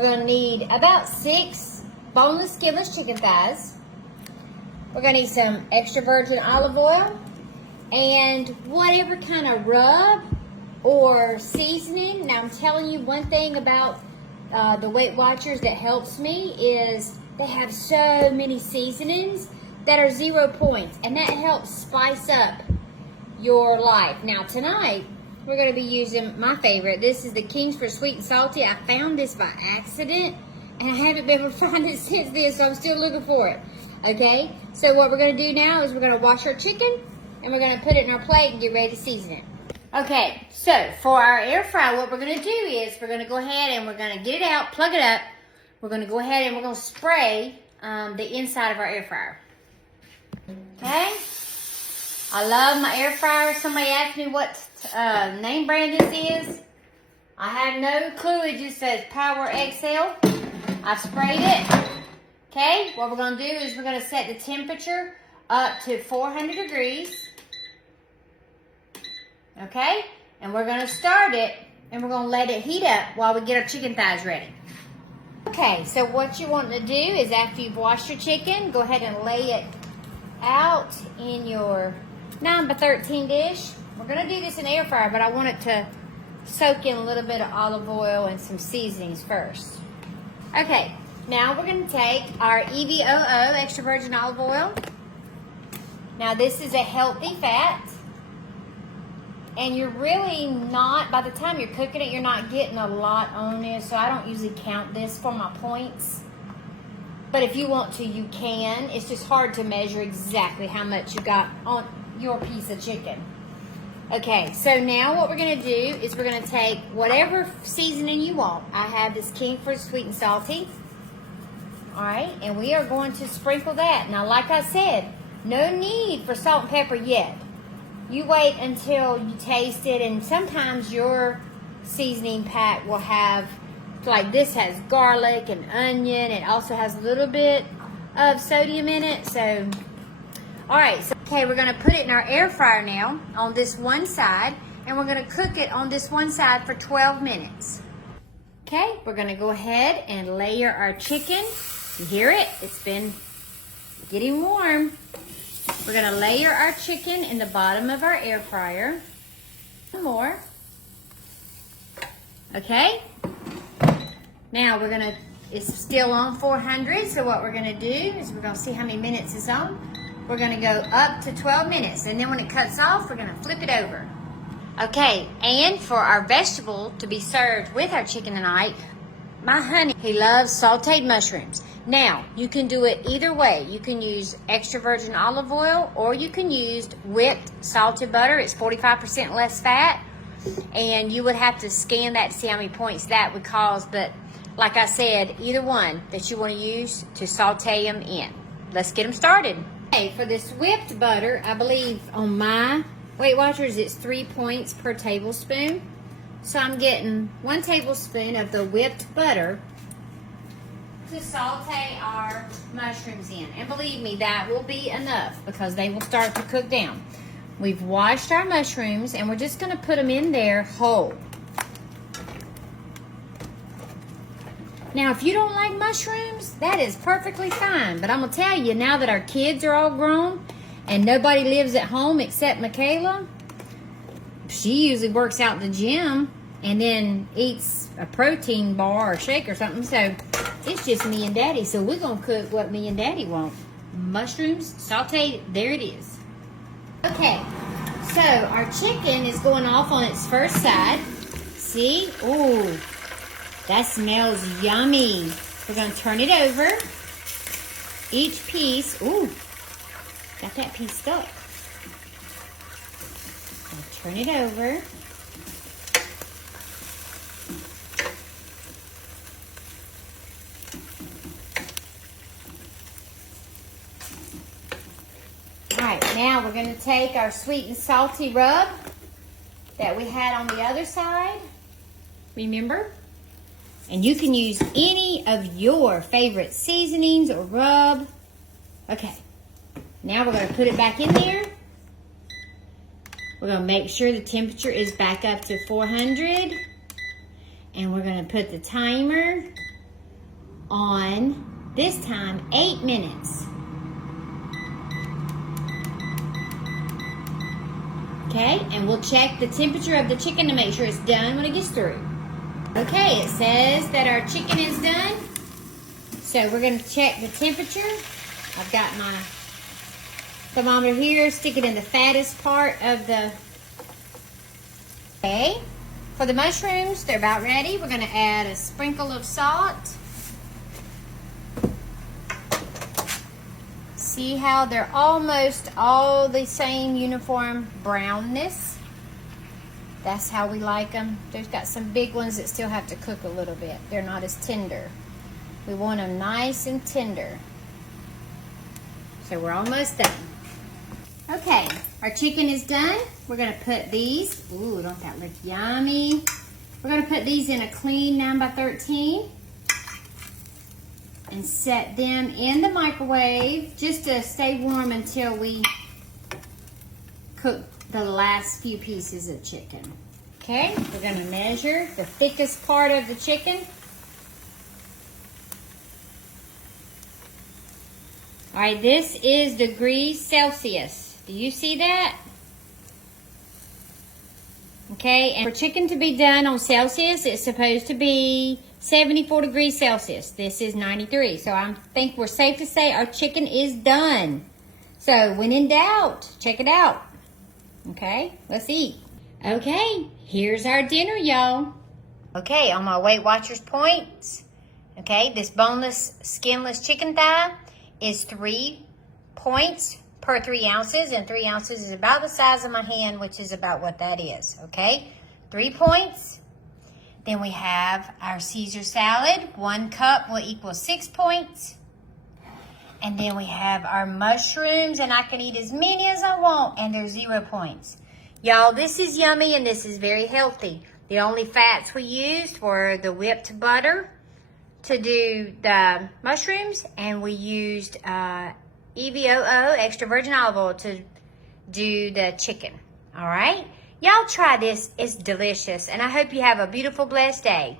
We're gonna need about 6 boneless, skinless chicken thighs. We're gonna need some extra virgin olive oil and whatever kind of rub or seasoning. Now I'm telling you one thing about the Weight Watchers that helps me is they have so many seasonings that are 0 points, and that helps spice up your life. Now tonight we're going to be using my favorite. This is the Kingsford Sweet and Salty. I found this by accident and I haven't been able to find it since then, so I'm still looking for it. Okay, so what we're going to do now is we're going to wash our chicken and we're going to put it in our plate and get ready to season it. Okay, so for our air fryer, what we're going to do is we're going to go ahead and we're going to get it out, plug it up. We're going to go ahead and we're going to spray the inside of our air fryer. Okay, I love my air fryer. Somebody asked me what name brand this is. I have no clue. It just says Power XL. I've sprayed it. Okay, what we're going to do is we're going to set the temperature up to 400 degrees. Okay, and we're going to start it and we're going to let it heat up while we get our chicken thighs ready. Okay, so what you want to do is after you've washed your chicken, go ahead and lay it out in your 9x13 dish. We're going to do this in air fryer, but I want it to soak in a little bit of olive oil and some seasonings first. Okay, now we're going to take our EVOO, extra virgin olive oil. Now this is a healthy fat. And you're really not, by the time you're cooking it, you're not getting a lot on it. So I don't usually count this for my points. But if you want to, you can. It's just hard to measure exactly how much you got on your piece of chicken. Okay, so now what we're going to do is we're going to take whatever seasoning you want. I have this Kingsford Sweet and Salty. All right, and we are going to sprinkle that. Now, like I said, no need for salt and pepper yet. You wait until you taste it, and sometimes your seasoning pack will have, like this has garlic and onion. It also has a little bit of sodium in it. So, all right. So, okay, we're going to put it in our air fryer now on this one side, and we're going to cook it on this one side for 12 minutes. Okay, we're going to go ahead and layer our chicken. You hear it? It's been getting warm. We're going to layer our chicken in the bottom of our air fryer. One more. Okay. Now we're going to, it's still on 400, so what we're going to do is we're going to see how many minutes it's on. We're going to go up to 12 minutes, and then when it cuts off, we're going to flip it over. Okay, and for our vegetable to be served with our chicken tonight, my honey, he loves sauteed mushrooms. Now, you can do it either way. You can use extra virgin olive oil, or you can use whipped salted butter. It's 45% less fat, and you would have to scan that to see how many points that would cause. But like I said, either one that you want to use to saute them in. Let's get them started. Okay, for this whipped butter, I believe on my Weight Watchers, it's 3 points per tablespoon. So I'm getting 1 tablespoon of the whipped butter to saute our mushrooms in. And believe me, that will be enough because they will start to cook down. We've washed our mushrooms and we're just going to put them in there whole. Now, if you don't like mushrooms, that is perfectly fine. But I'm going to tell you, now that our kids are all grown and nobody lives at home except Michaela, she usually works out in the gym and then eats a protein bar or shake or something. So it's just me and Daddy. So we're going to cook what me and Daddy want. Mushrooms, sauteed, there it is. Okay, so our chicken is going off on its first side. See? Ooh, that smells yummy. We're going to turn it over. Each piece, ooh, got that piece stuck. Turn it over. All right, now we're going to take our sweet and salty rub that we had on the other side. Remember? And you can use any of your favorite seasonings or rub. Okay, now we're going to put it back in there. We're going to make sure the temperature is back up to 400. And we're going to put the timer on, this time, 8 minutes. Okay, and we'll check the temperature of the chicken to make sure it's done when it gets through. Okay, it says that our chicken is done. So we're going to check the temperature. I've got my thermometer here, stick it in the fattest part of the... Okay, for the mushrooms, they're about ready. We're going to add a sprinkle of salt. See how they're almost all the same uniform brownness? That's how we like them. There's got some big ones that still have to cook a little bit. They're not as tender. We want them nice and tender. So we're almost done. Okay, our chicken is done. We're gonna put these, ooh, don't that look yummy? We're gonna put these in a clean 9x13 and set them in the microwave just to stay warm until we cook the last few pieces of chicken. Okay, we're gonna measure the thickest part of the chicken. All right, this is degrees Celsius. Do you see that? Okay, and for chicken to be done on Celsius, it's supposed to be 74 degrees Celsius. This is 93. So I think we're safe to say our chicken is done. So when in doubt, check it out. Okay, let's eat. Okay, here's our dinner, y'all. Okay, on my Weight Watchers points, okay, this boneless, skinless chicken thigh is 3 points per 3 ounces, and 3 ounces is about the size of my hand, which is about what that is, okay? 3 points. Then we have our Caesar salad. 1 cup will equal 6 points. And then we have our mushrooms, and I can eat as many as I want, and they're 0 points. Y'all, this is yummy, and this is very healthy. The only fats we used were the whipped butter to do the mushrooms, and we used EVOO, extra virgin olive oil, to do the chicken. All right? Y'all try this. It's delicious, and I hope you have a beautiful, blessed day.